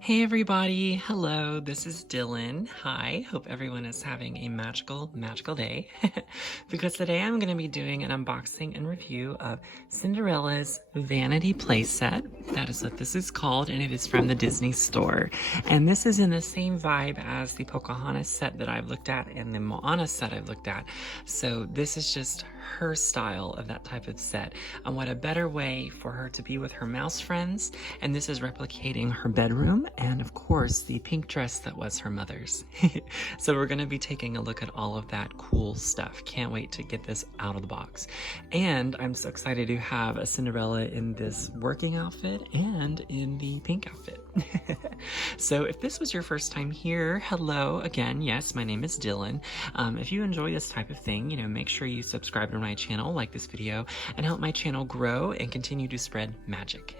Hey everybody, hello, this is Dylan. Hi, hope everyone is having a magical day. Because today I'm going to be doing an unboxing and review of Cinderella's Vanity playset. That is what this is called, and it is from the Disney store. And this is in the same vibe as the Pocahontas set that I've looked at and the Moana set I've looked at. So this is just her style of that type of set. And what a better way for her to be with her mouse friends. And this is replicating her bedroom and of course the pink dress that was her mother's. So we're going to be taking a look at all of that cool stuff. Can't wait to get this out of the box. And I'm so excited to have a Cinderella in this working outfit and in the pink outfit. So if this was your first time here, hello again. Yes, my name is Dylan. If you enjoy this type of thing, make sure you subscribe to my channel, like this video, and help my channel grow and continue to spread magic.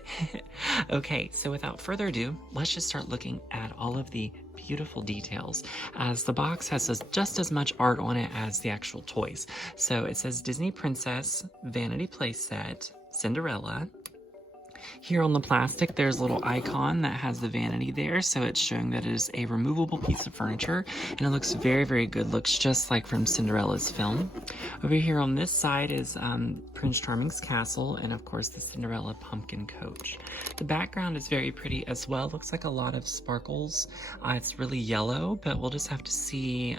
Okay, so without further ado, let's just start looking at all of the beautiful details, as the box has just as much art on it as the actual toys. So it says Disney Princess Vanity Playset Cinderella. Here on the plastic, there's a little icon that has the vanity there, so it's showing that it is a removable piece of furniture, and it looks very, very good. Looks just like from Cinderella's film. Over here on this side is Prince Charming's castle, and of course the Cinderella pumpkin coach. The background is very pretty as well. Looks like a lot of sparkles. It's really yellow, but we'll just have to see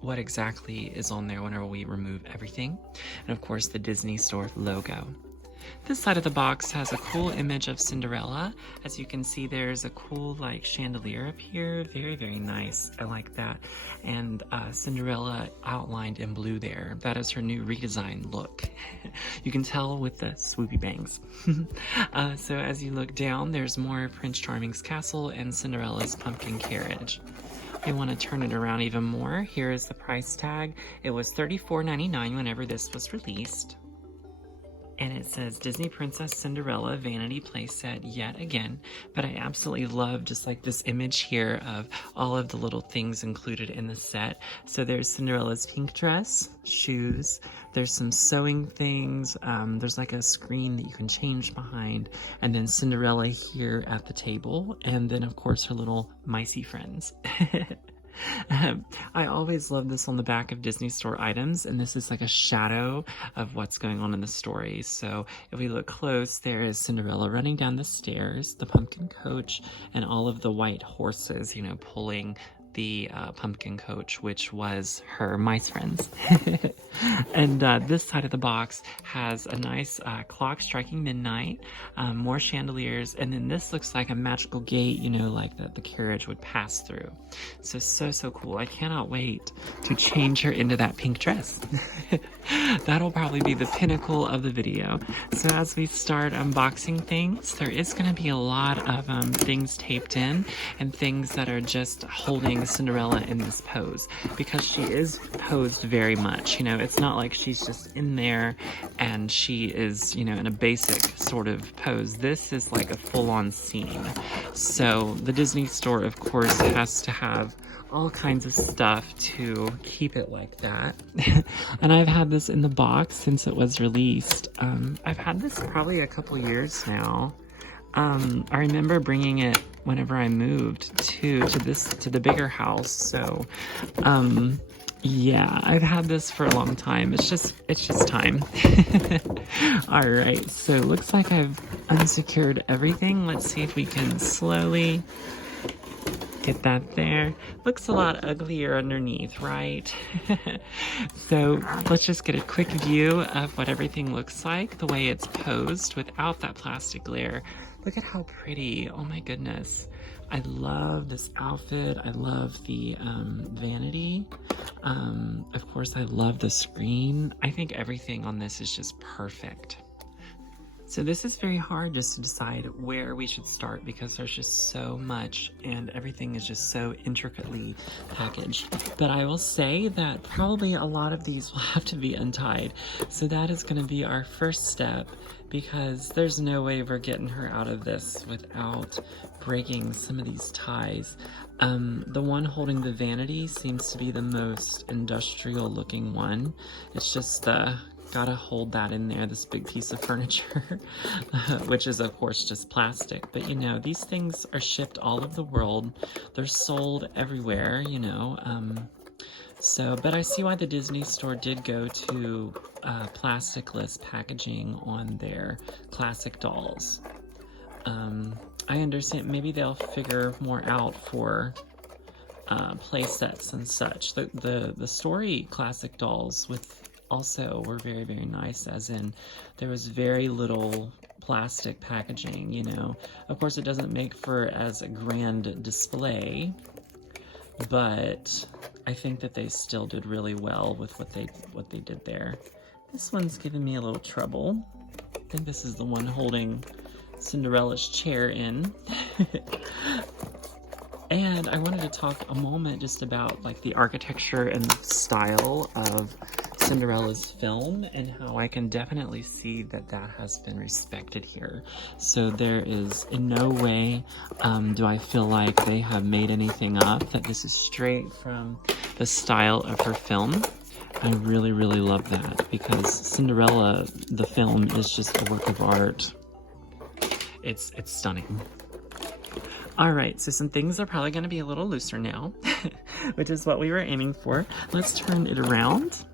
what exactly is on there whenever we remove everything. And of course the Disney Store logo. This side of the box has a cool image of Cinderella. As you can see, there's a cool chandelier up here. Very, very nice. I like that. And Cinderella outlined in blue there. That is her new redesigned look. You can tell with the swoopy bangs. So as you look down, there's more Prince Charming's castle and Cinderella's pumpkin carriage. I want to turn it around even more. Here is the price tag. It was $34.99 whenever this was released. And it says Disney Princess Cinderella Vanity Playset yet again. But I absolutely love just this image here of all of the little things included in the set. So there's Cinderella's pink dress, shoes, there's some sewing things, there's a screen that you can change behind, and then Cinderella here at the table, and then of course her little micey friends. I always love this on the back of Disney Store items, and this is a shadow of what's going on in the story. So if we look close, there is Cinderella running down the stairs, the pumpkin coach, and all of the white horses, pulling the pumpkin coach, which was her mice friends. And this side of the box has a nice clock striking midnight, more chandeliers, and then this looks like a magical gate, that the carriage would pass through. So cool. I cannot wait to change her into that pink dress. That'll probably be the pinnacle of the video. So as we start unboxing things, there is going to be a lot of things taped in and things that are just holding Cinderella in this pose, because she is posed very much. It's not like she's just in there and she is, in a basic sort of pose. This is a full-on scene. So the Disney Store, of course, has to have all kinds of stuff to keep it like that. And I've had this in the box since it was released. I've had this probably a couple years now. I remember bringing it whenever I moved to the bigger house. So yeah, I've had this for a long time. It's just time. All right, so it looks like I've unsecured everything. Let's see if we can slowly get that there. Looks a lot uglier underneath, right? So let's just get a quick view of what everything looks like, the way it's posed without that plastic layer. Look at how pretty. Oh my goodness. I love this outfit. I love the vanity. Of course, I love the screen. I think everything on this is just perfect. So this is very hard just to decide where we should start, because there's just so much and everything is just so intricately packaged. But I will say that probably a lot of these will have to be untied. So that is going to be our first step, because there's no way we're getting her out of this without breaking some of these ties. The one holding the vanity seems to be the most industrial looking one. It's just the gotta hold that in there, this big piece of furniture, which is of course just plastic. But you know, these things are shipped all over the world. They're sold everywhere, you know. But I see why the Disney store did go to plasticless packaging on their classic dolls. I understand maybe they'll figure more out for play sets and such. The story classic dolls also were very, very nice, as in there was very little plastic packaging, you know. Of course, it doesn't make for as a grand display, but I think that they still did really well with what they did there. This one's giving me a little trouble. I think this is the one holding Cinderella's chair in. And I wanted to talk a moment just about like the architecture and style of Cinderella's film, and how I can definitely see that has been respected here. So there is in no way do I feel like they have made anything up, that this is straight from the style of her film. I really, really love that, because Cinderella, the film, is just a work of art. It's stunning. All right, so some things are probably going to be a little looser now, which is what we were aiming for. Let's turn it around.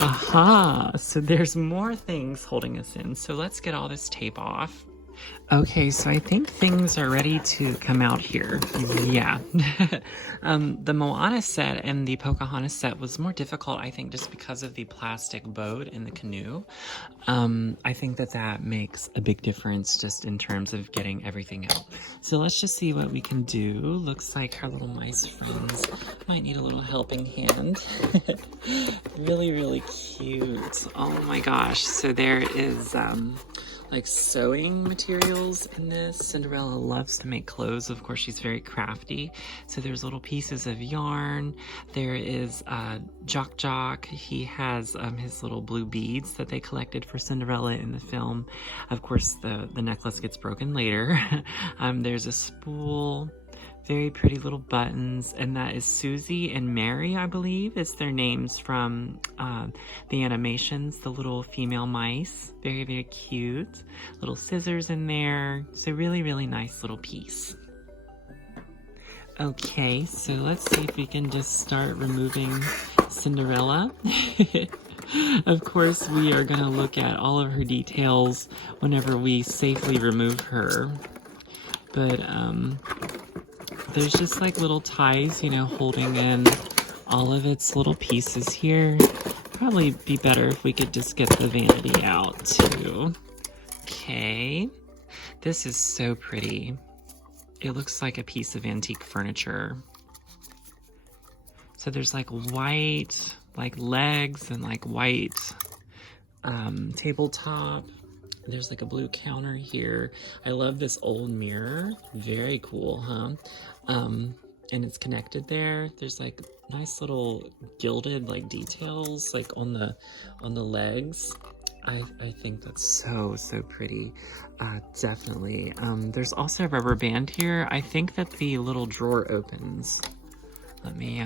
Aha, so there's more things holding us in. So let's get all this tape off. Okay, so I think things are ready to come out here. Yeah. The Moana set and the Pocahontas set was more difficult, I think, just because of the plastic boat in the canoe. I think that makes a big difference just in terms of getting everything out. So let's just see what we can do. Looks like our little mice friends might need a little helping hand. Really, really cute. Oh my gosh. So there is like sewing materials in this. Cinderella loves to make clothes. Of course, she's very crafty. So there's little pieces of yarn. There is Jock. He has his little blue beads that they collected for Cinderella in the film. Of course, the necklace gets broken later. There's a spool. Very pretty little buttons, and that is Susie and Mary, I believe, is their names from the animations, the little female mice. Very, very cute. Little scissors in there. So really, really nice little piece. Okay, so let's see if we can just start removing Cinderella. Of course, we are going to look at all of her details whenever we safely remove her. But, there's just like little ties, you know, holding in all of its little pieces here. Probably be better if we could just get the vanity out too. Okay. This is so pretty. It looks like a piece of antique furniture. So there's like white, like legs and like white tabletop. There's like a blue counter here. I love this old mirror. Very cool, huh? And it's connected there. There's like nice little gilded like details like on the legs. I think that's so pretty. Definitely. There's also a rubber band here. I think that the little drawer opens. Let me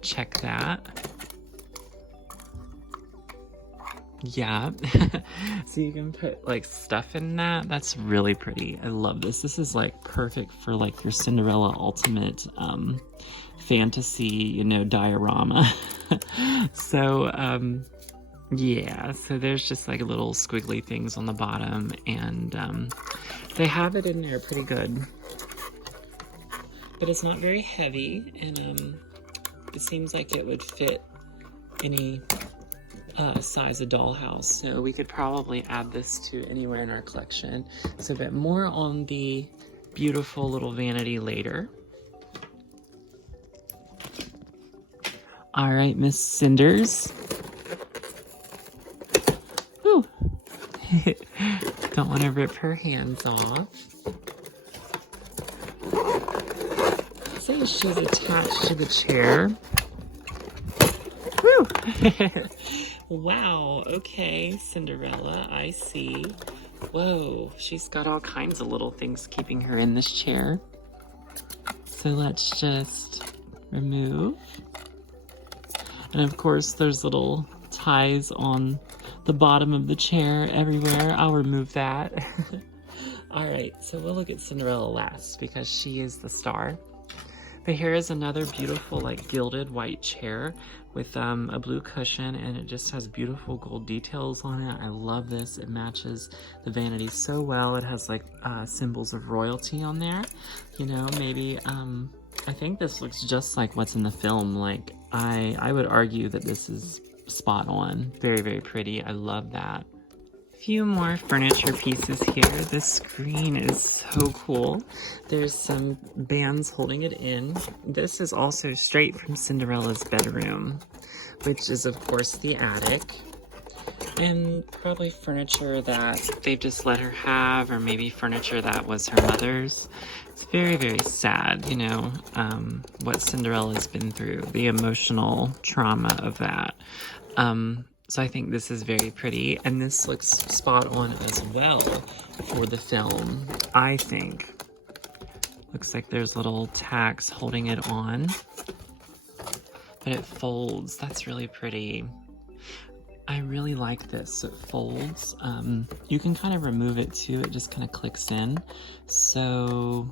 check that. Yeah. So you can put like stuff in that. That's really pretty. I love this. This is like perfect for like your Cinderella ultimate fantasy, you know, diorama. So yeah, so there's just like little squiggly things on the bottom, and they have it in there pretty good. But it's not very heavy, and it seems like it would fit any size of dollhouse, so we could probably add this to anywhere in our collection. So a bit more on the beautiful little vanity later. All right, Miss Cinders. Woo. Don't want to rip her hands off. So she's attached to the chair. Woo. Wow, okay, Cinderella, I see. Whoa, she's got all kinds of little things keeping her in this chair. So let's just remove. And of course, there's little ties on the bottom of the chair everywhere. I'll remove that. All right, so we'll look at Cinderella last because she is the star. But here is another beautiful, like, gilded white chair with a blue cushion, and it just has beautiful gold details on it. I love this. It matches the vanity so well. It has, like, symbols of royalty on there. You know, maybe, I think this looks just like what's in the film. Like, I would argue that this is spot on. Very, very pretty. I love that. Few more furniture pieces here. This screen is so cool. There's some bands holding it in. This is also straight from Cinderella's bedroom, which is of course the attic, and probably furniture that they've just let her have, or maybe furniture that was her mother's. It's very, very sad, you know, what Cinderella's been through, the emotional trauma of that. So I think this is very pretty, and this looks spot on as well for the film, I think. Looks like there's little tacks holding it on, but it folds. That's really pretty. I really like this. It folds. You can kind of remove it too. It just kind of clicks in. So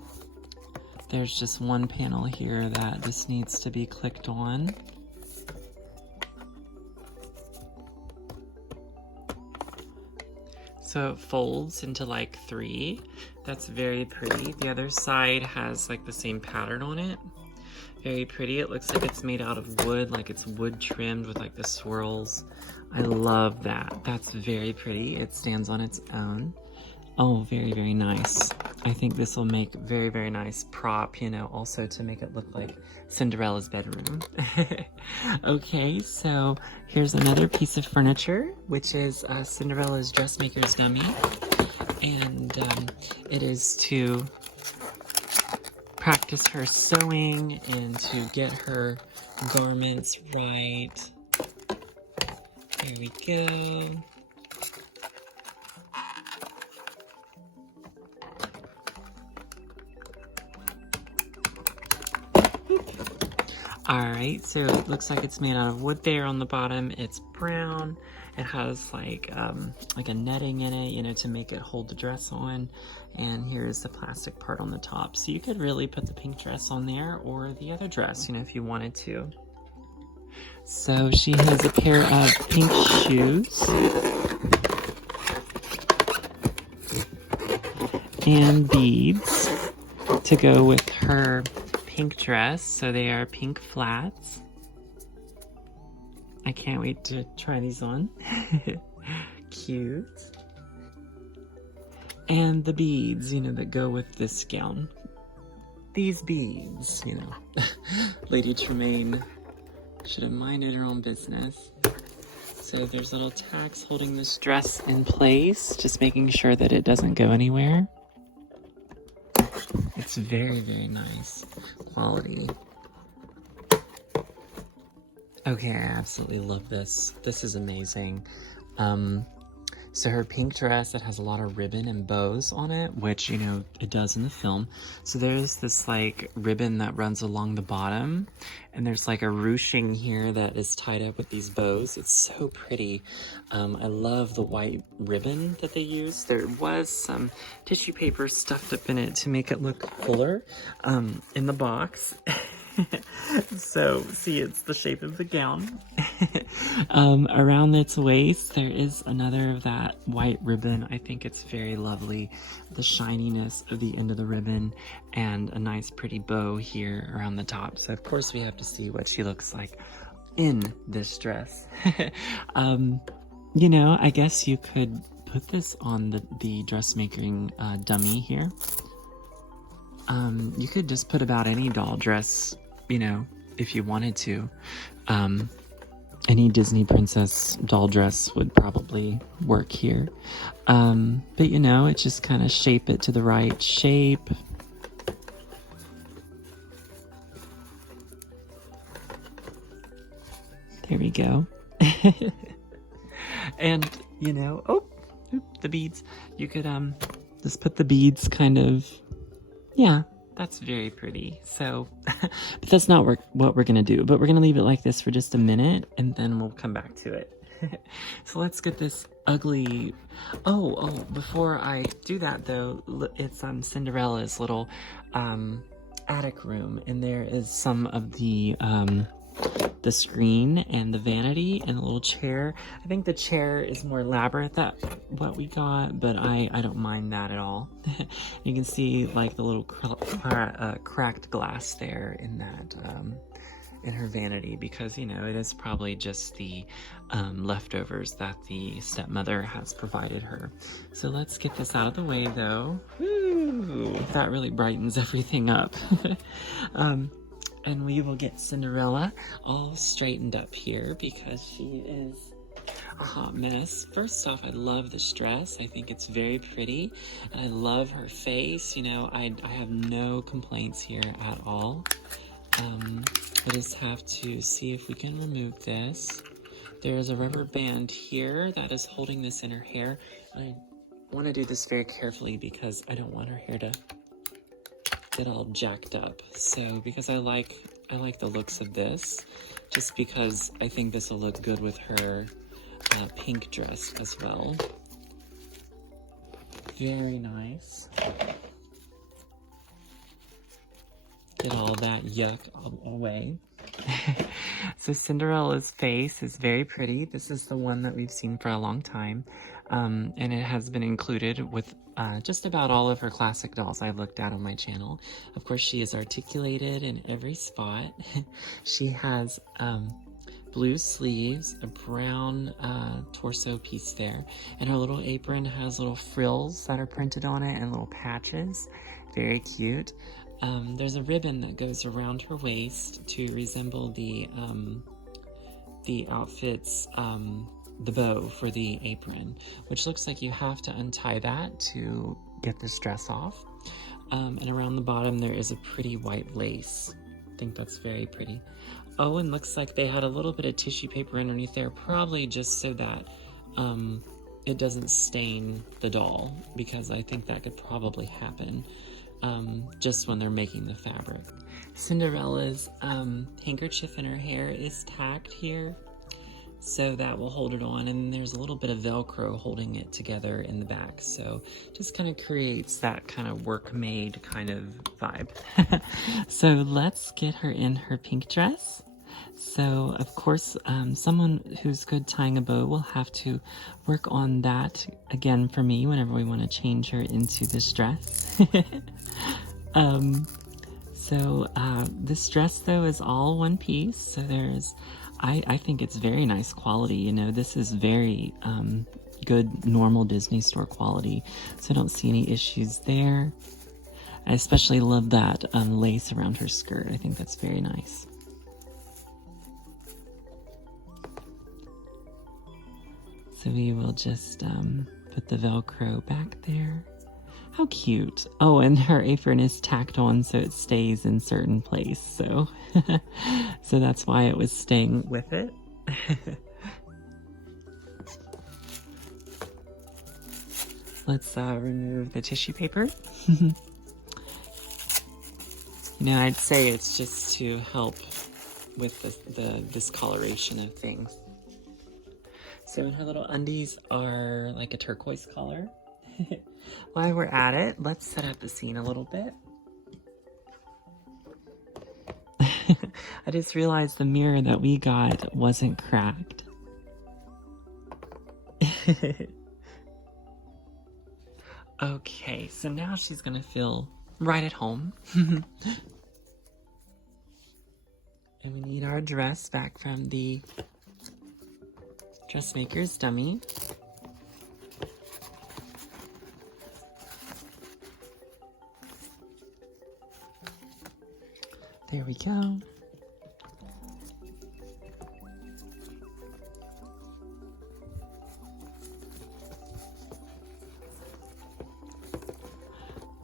there's just one panel here that just needs to be clicked on. So it folds into like 3. That's very pretty. The other side has like the same pattern on it. Very pretty. It looks like it's made out of wood, like it's wood trimmed with like the swirls. I love that. That's very pretty. It stands on its own. Oh, very, very nice. I think this will make very, very nice prop, you know, also to make it look like Cinderella's bedroom. Okay, so here's another piece of furniture, which is Cinderella's dressmaker's dummy. And it is to practice her sewing and to get her garments right. There we go. Alright, so it looks like it's made out of wood there on the bottom. It's brown. It has like a netting in it, you know, to make it hold the dress on. And here's the plastic part on the top. So you could really put the pink dress on there or the other dress, you know, if you wanted to. So she has a pair of pink shoes. And beads to go with her pink dress. So they are pink flats. I can't wait to try these on. Cute. And the beads, you know, that go with this gown. These beads, you know. Lady Tremaine should have minded her own business. So there's little tacks holding this dress in place, just making sure that it doesn't go anywhere. It's very, very nice quality. Okay, I absolutely love this. This is amazing. So her pink dress, it has a lot of ribbon and bows on it, which, you know, it does in the film. So there's this like ribbon that runs along the bottom, and there's like a ruching here that is tied up with these bows. It's so pretty. I love the white ribbon that they used. There was some tissue paper stuffed up in it to make it look fuller in the box. So, see, it's the shape of the gown. Around its waist, there is another of that white ribbon. I think it's very lovely. The shininess of the end of the ribbon and a nice pretty bow here around the top. So, of course, we have to see what she looks like in this dress. You know, I guess you could put this on the dressmaking dummy here. You could just put about any doll dress, you know, if you wanted to. Any Disney princess doll dress would probably work here. But you know, it just kind of shape it to the right shape. There we go. And, you know, the beads. You could just put the beads kind of, yeah, That's very pretty. So, but that's not what we're gonna do. But we're gonna leave it like this for just a minute, and then we'll come back to it. So let's get this ugly. Oh, before I do that though, it's Cinderella's little attic room, and there is some of the screen and the vanity and the little chair. I think the chair is more elaborate than what we got, but I don't mind that at all. You can see like the little cracked glass there in that in her vanity, because you know it is probably just the leftovers that the stepmother has provided her. So let's get this out of the way though. Woo! That really brightens everything up. And we will get Cinderella all straightened up here because she is a hot mess. First off, I love this dress. I think it's very pretty. And I love her face. You know, I have no complaints here at all. I just have to see if we can remove this. There's a rubber band here that is holding this in her hair. I want to do this very carefully because I don't want her hair to get all jacked up. So because I like the looks of this, just because I think this will look good with her pink dress as well. Very nice. Get all that yuck away. So Cinderella's face is very pretty. This is the one that we've seen for a long time. And it has been included with just about all of her classic dolls I've looked at on my channel. Of course, she is articulated in every spot. She has blue sleeves, a brown torso piece there, and her little apron has little frills that are printed on it and little patches. Very cute. There's a ribbon that goes around her waist to resemble the outfit's the bow for the apron, which looks like you have to untie that to get this dress off. And around the bottom there is a pretty white lace. I think that's very pretty. Oh, and looks like they had a little bit of tissue paper underneath there, probably just so that it doesn't stain the doll, because I think that could probably happen just when they're making the fabric. Cinderella's handkerchief in her hair is tacked here, so that will hold it on, and there's a little bit of Velcro holding it together in the back, so just kind of creates that kind of work-made kind of vibe. So let's get her in her pink dress. So of course, someone who's good tying a bow will have to work on that again for me whenever we want to change her into this dress. This dress though is all one piece, so there's I think it's very nice quality. You know, this is very good normal Disney store quality, so I don't see any issues there. I especially love that lace around her skirt. I think that's very nice. So we will just put the Velcro back there. How cute. Oh, and her apron is tacked on so it stays in certain place. So, so that's why it was staying with it. Let's remove the tissue paper. You know, I'd say it's just to help with the discoloration of things. So her little undies are like a turquoise color. While we're at it, let's set up the scene a little bit. I just realized the mirror that we got wasn't cracked. Okay, so now she's gonna feel right at home. And we need our dress back from the dressmaker's dummy. There we go.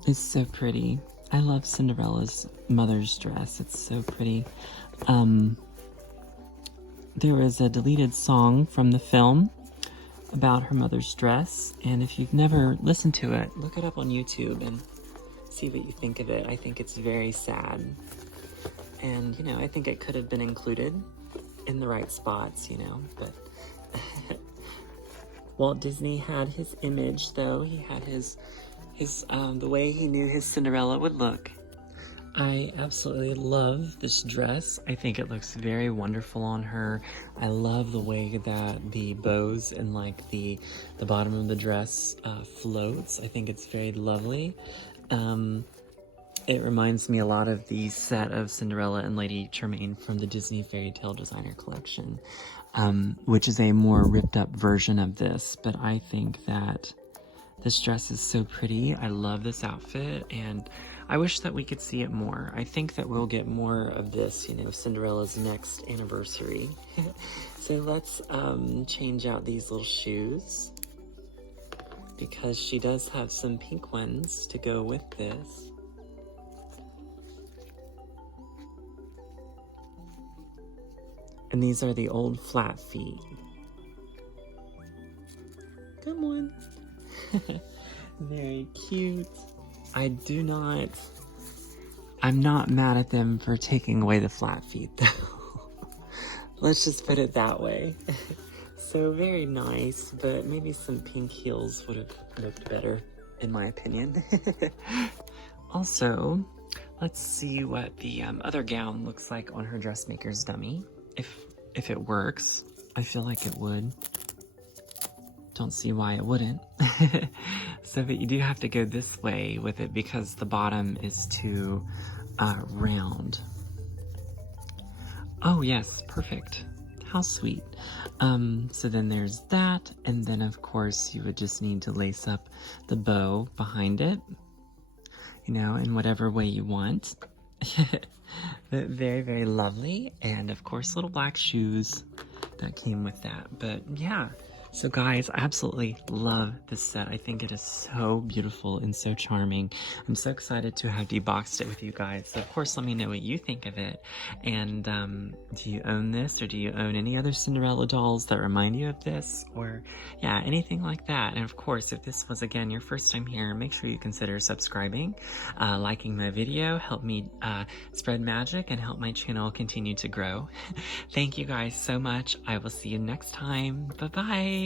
It's so pretty. I love Cinderella's mother's dress. It's so pretty. There was a deleted song from the film about her mother's dress, and if you've never listened to it, look it up on YouTube and see what you think of it. I think it's very sad. And, you know, I think it could have been included in the right spots, you know, but Walt Disney had his image, though. He had his the way he knew his Cinderella would look. I absolutely love this dress. I think it looks very wonderful on her. I love the way that the bows and like the bottom of the dress floats. I think it's very lovely. It reminds me a lot of the set of Cinderella and Lady Tremaine from the Disney Fairy Tale Designer Collection, which is a more ripped up version of this. But I think that this dress is so pretty. I love this outfit, and I wish that we could see it more. I think that we'll get more of this, you know, Cinderella's next anniversary. So let's change out these little shoes, because she does have some pink ones to go with this. And these are the old flat feet. Come on. Very cute. I'm not mad at them for taking away the flat feet, though. Let's just put it that way. So very nice, but maybe some pink heels would have looked better, in my opinion. Also, let's see what the other gown looks like on her dressmaker's dummy. If it works. I feel like it would. Don't see why it wouldn't. So, but you do have to go this way with it because the bottom is too round. Oh yes, perfect. How sweet. So then there's that, and then of course you would just need to lace up the bow behind it, you know, in whatever way you want. But very, very lovely. And of course, little black shoes that came with that. But yeah, so guys, I absolutely love this set. I think it is so beautiful and so charming. I'm so excited to have deboxed it with you guys. So of course, let me know what you think of it. And do you own this, or do you own any other Cinderella dolls that remind you of this? Or yeah, anything like that. And of course, if this was again your first time here, make sure you consider subscribing, liking my video, help me spread magic and help my channel continue to grow. Thank you guys so much. I will see you next time. Bye-bye.